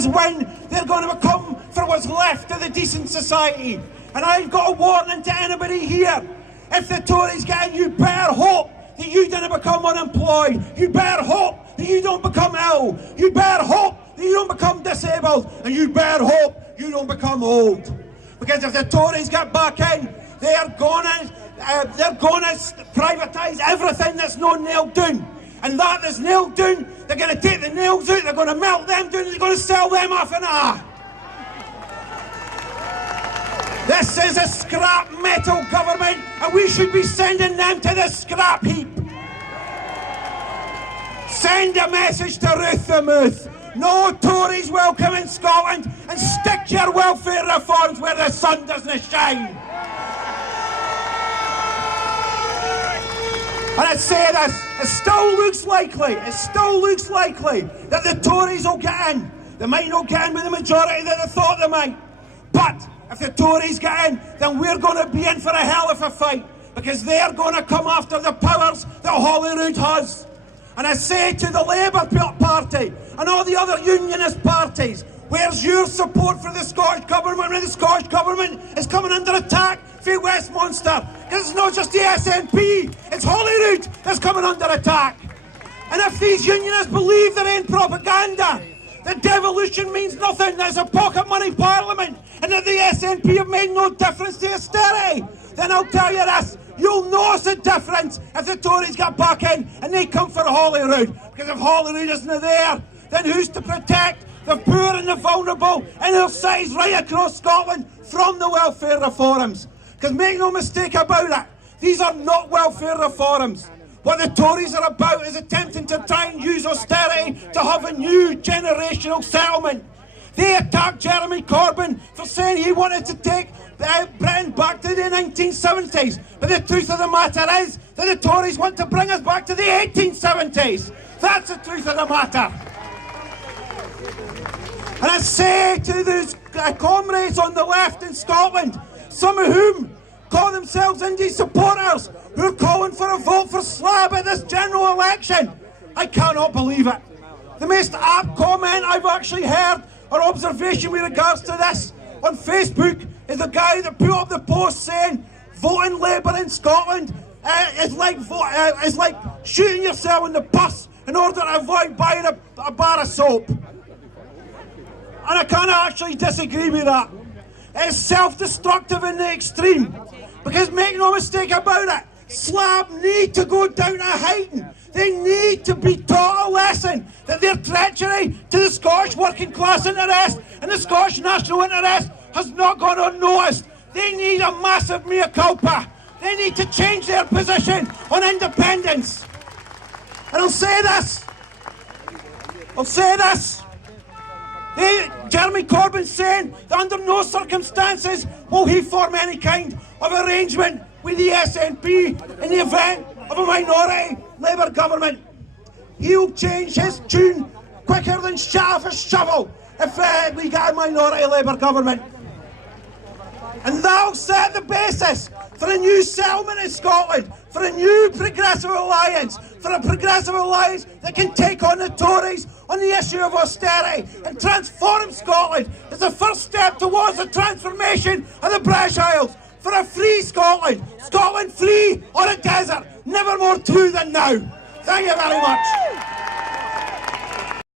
Tories win, they're going to become for what's left of the decent society. And I've got a warning to anybody here. If the Tories get in, you better hope that you don't become unemployed. You better hope that you don't become ill. You better hope that you don't become disabled. And you better hope you don't become old. Because if the Tories get back in, they're going to privatise everything that's not nailed down. And that is nailed down, they're going to take the nails out, they're going to melt them down, and they're going to sell them off in a. This is a scrap metal government, and we should be sending them to the scrap heap. Send a message to Ruth the Muth. No Tories welcome in Scotland, and stick your welfare reforms where the sun doesn't shine. And I'd say this, it still looks likely that the Tories will get in. They might not get in with the majority that they thought they might. But if the Tories get in, then we're going to be in for a hell of a fight, because they're going to come after the powers that Holyrood has. And I say to the Labour Party and all the other unionist parties, where's your support for the Scottish Government when the Scottish Government is coming under attack for Westminster? Because it's not just the SNP, it's Holyrood that's coming under attack. And if these unionists believe their own propaganda, that devolution means nothing, there's a pocket money parliament, and that the SNP have made no difference to austerity, then I'll tell you this, you'll notice a difference if the Tories get back in and they come for Holyrood. Because if Holyrood isn't there, then who's to protect the poor and the vulnerable in our cities right across Scotland from the welfare reforms? Because make no mistake about it, these are not welfare reforms. What the Tories are about is attempting to try and use austerity to have a new generational settlement. They attacked Jeremy Corbyn for saying he wanted to take Britain back to the 1970s. But the truth of the matter is that the Tories want to bring us back to the 1870s. That's the truth of the matter. And I say to those comrades on the left in Scotland, some of whom call themselves Indie supporters, who are calling for a vote for Slab at this general election, I cannot believe it. The most apt comment I've actually heard or observation with regards to this on Facebook is the guy that put up the post saying voting Labour in Scotland is like shooting yourself in the bus in order to avoid buying a bar of soap. And I can't actually disagree with that. It's self-destructive in the extreme. Because make no mistake about it, Slab need to go down to hiding. They need to be taught a lesson that their treachery to the Scottish working class interest and the Scottish national interest has not gone unnoticed. They need a massive mea culpa. They need to change their position on independence. And I'll say this. Jeremy Corbyn saying that under no circumstances will he form any kind of arrangement with the SNP in the event of a minority Labour government. He'll change his tune quicker than shit off a shovel if we get a minority Labour government. And that'll set the basis for a new settlement in Scotland, for a new progressive alliance, for a progressive alliance that can take on the Tories on the issue of austerity and transform Scotland as the first step towards the transformation of the British Isles. For a free Scotland, Scotland free or a desert, never more true than now. Thank you very much.